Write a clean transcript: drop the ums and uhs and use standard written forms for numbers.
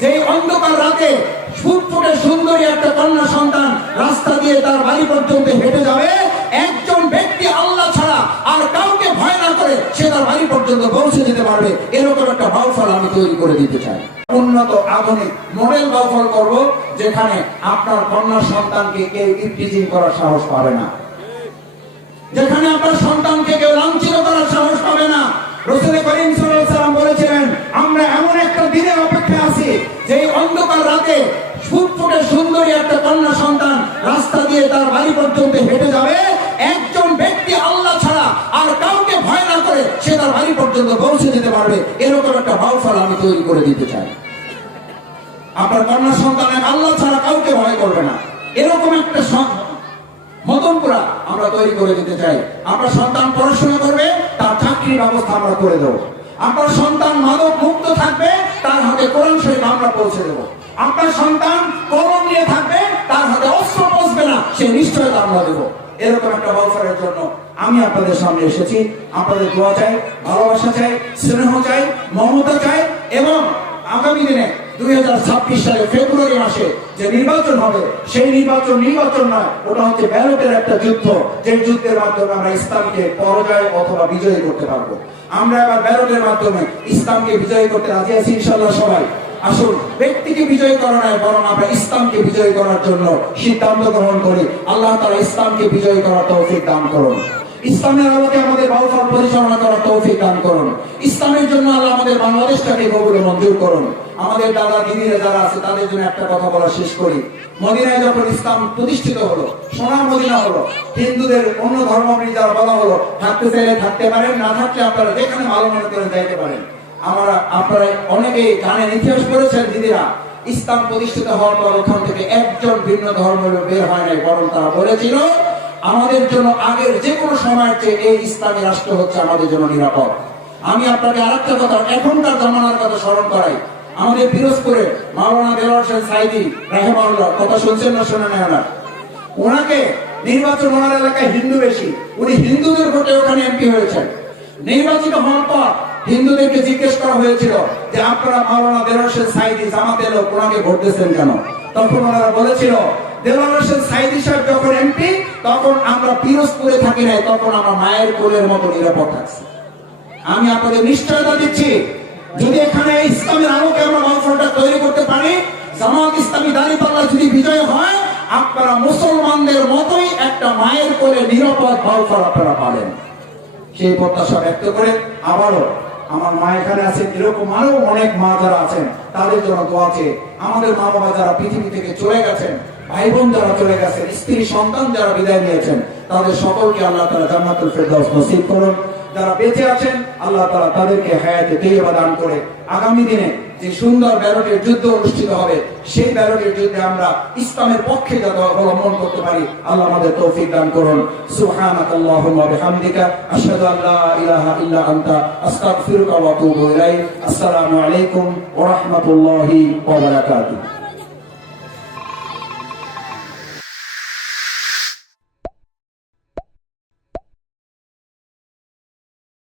যে অন্ধকার রাতে ফুটফুটে সুন্দরী একটা কন্যা সন্তান রাস্তা দিয়ে তার বাড়ি পর্যন্ত হেঁটে যাবে, একজন ব্যক্তি আল্লাহ ছাড়া আর কাউকে ভয় না করে সে তার বাড়ি পর্যন্ত পৌঁছে যেতে পারবে, এরকম একটা বাউফল আমি তৈরি করে দিতে চাই। উন্নত আধুনিক মডেল বাউফল করব, যেখানে আপনার কন্যা সন্তানকে কেউ ইফটিজিং করার সাহস পাবে না, যেখানে আপনার সন্তানকে কেউ লাঞ্ছিত করার সাহস পাবে না। রাসূল করিম সাল্লাল্লাহু আলাইহি ওয়াসাল্লাম বলেছিলেন, আমরা এমন একটা দিনের অপেক্ষায় আছি যে অন্ধকার রাতে ফুটফুটে সুন্দরী একটা কন্যা সন্তান রাস্তা দিয়ে তার বাড়ি পর্যন্ত হেঁটে যাবে, একজন ব্যক্তি আল্লাহ ছাড়া আর কাউকে ভয় না করে সে তার বাড়ি পর্যন্ত পৌঁছে যেতে পারবে, এরকম একটা বাউফল আমি তৈরি করে দিতে চাই। আপনার কন্যা সন্তান আল্লাহ ছাড়া কাউকে ভয় করবে না, এরকম একটা মদনপুরা আমরা তৈরি করে দিতে চাই। আপনার সন্তান পড়াশোনা করবে, তার চাকরির ব্যবস্থা আমরা করে দেবো। আপনার সন্তান মাদক মুক্ত থাকবে, তার হাতে কোরআন শরীফ আমরা পৌঁছে দেবো। আপনার সন্তান কলম নিয়ে থাকবে, তার হাতে অস্ত্র পৌঁছবে না, সে নিশ্চয়তা আমরা দেবো। এরকম একটা বাউফলের জন্য আমি আপনাদের সামনে এসেছি। আপনাদের দোয়া চাই, ভালোবাসা চাই, স্নেহ চাই, মমতা চাই, এবং আগামী দিনে 2026 সালে ফেব্রুয়ারি মাসে যে নির্বাচন হবে, সেই নির্বাচন নয়, ওটা হচ্ছে ব্যালটের একটা যুদ্ধ, যে যুদ্ধের মাধ্যমে আমরা ইসলামকে পরাজয় অথবা বিজয়ী করতে পারবো। আমরা এবার ব্যালটের মাধ্যমে ইসলামকে বিজয়ী করতে রাজি আছি ইনশাআল্লাহ। সবাই আসুন, ব্যক্তিকে বিজয়ী করা নয়, বরং আমরা ইসলামকে বিজয়ী করার জন্য সিদ্ধান্ত গ্রহণ করি। আল্লাহ তাআলা ইসলামকে বিজয়ী করার তৌফিক দান করুন। ইসলামের আলোকে আমাদের বাউফল পরিচালনা করার তৌফিক দান করুন। ইসলামের জন্য আল্লাহ আমাদের বাংলাদেশটাকে কবুলে মঞ্জুর করুন। আমাদের দাদা দিদিরা যারা আছে তাদের জন্য একটা কথা বলা শেষ করি। মদিনায় যখন ইসলাম প্রতিষ্ঠিত হলো, সোনার মদিনা হলো, হিন্দুদের অন্য ধর্মাবলী যারা বলা হলো, থাকতে চাইলে থাকতে পারেন, না থাকলে আপনারা যেখানে ভালো মনে করেন যাইতে পারেন। আপনারা অনেকেই জানেন, ইতিহাস পড়েছেন দিদিরা, ইসলাম প্রতিষ্ঠিত হওয়ার পর ওখান থেকে একজন ভিন্ন ধর্ম বের হয় নাই, বরং তারা বলেছিল আমাদের জন্য আগের যে কোনো সময়ের চেয়ে এই ইসলামী রাষ্ট্র হচ্ছে আমাদের জন্য নিরাপদ। আমি আপনাকে আরেকটা কথা, এখনকার জমানার কথা স্মরণ করাই। আমাদের পিরোজপুরে মাওলানা দেলোয়ার হোসেন সাইদি রাহিমাহুল্লাহ, কথা শুনছেন না শোনেন না, ওনাকে নির্বাচন, ওনার এলাকায় হিন্দু বেশি, উনি হিন্দুদের ভোটে ওখানে এমপি হয়েছেন। নির্বাচিত হওয়ার পর হিন্দুদেরকে জিজ্ঞেস করা হয়েছিল যে আপনারা মাওলানা দেলোয়ার হোসেন সাইদি জামাতের লোক, ওনাকে ভোট দিয়েছেন কেন? তখন ওনারা বলেছিল দেলোয়ার হোসেন সাইদি সাহেব যখন এমপি, তখন আমরা পিরোজপুরে থাকি নাই, তখন আমরা মায়ের কোলের মতো নিরাপদ থাকছি। আমি আপনাদের নিশ্চয়তা দিচ্ছি, যদি এখানে ইসলামের আলোকে আমরা বাউফলটা তৈরি করতে পারি, জামাত ইসলামী দাঁড়িপাল্লা যদি বিজয় হয়, আপনারা মুসলমানদের মতোই একটা মায়ের কোলে নিরাপদ বাউফল আপনারা পাবেন। সেই প্রত্যাশা ব্যক্ত করে আবারও আমার মা এখানে আছেন, এরকম আরো অনেক মা যারা আছেন তাদের জন্য দোয়া চেয়ে, আমাদের মা বাবা যারা পৃথিবী থেকে চলে গেছেন, ভাই বোন যারা চলে গেছেন, স্ত্রী সন্তান যারা বিদায় নিয়েছেন, তাদের সকলকে আল্লাহ তাআলা জান্নাতুল ফেরদাউস নসিব করুন। যারা বেঁচে আছেন আল্লাহ তাআলা তাদেরকে হায়াতে তাইয়্যিবা দান করে আগামী দিনে যে সুন্দর ব্যালটের যুদ্ধ অনুষ্ঠিত হবে, সেই ব্যালটের যুদ্ধে আমরা ইসলামের পক্ষে যাতে অবলম্বন করতে পারি, আল্লাহ আমাদের তৌফিক দান করুন। সুবহানাকাল্লাহুম্মা ওয়া বিহামদিকা আশহাদু আল লা ইলাহা ইল্লা আনতা আস্তাগফিরুকা ওয়া আতুবু ইলাইক। আসসালামু আলাইকুম ওয়া রাহমাতুল্লাহি ওয়া বারাকাতুহু।